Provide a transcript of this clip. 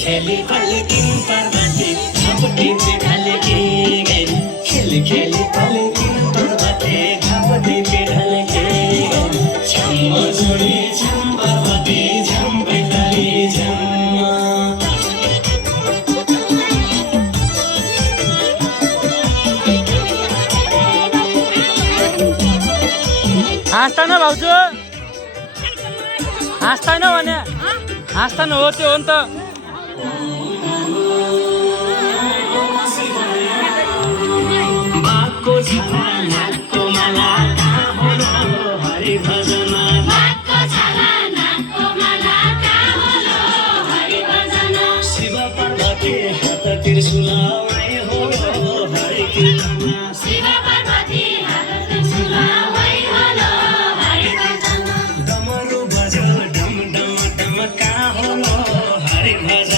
खेली पल्किन पर्वते झपटिने ढल्के गइन् खेली खेली पल्किन पर्वते झपटिने ढल्के गइन् झम्म जोडी झम पर्वते झम बैतडी झम हाँस्दैन भाउजू हाँस्दैन भने हाँस्दैन हो त्यो हो नि त बाको छाला नाकको माला कहाँ होला हरि भजन बाको छाला नाकको माला कहाँ होला हरि भजन शिव पार्वती हात त्रिशूल वै होला हरि कीर्तन शिव पार्वती हात त्रिशूल वै होला हरि भजन डमरु बज डम डम डम कहाँ होला हरि भजन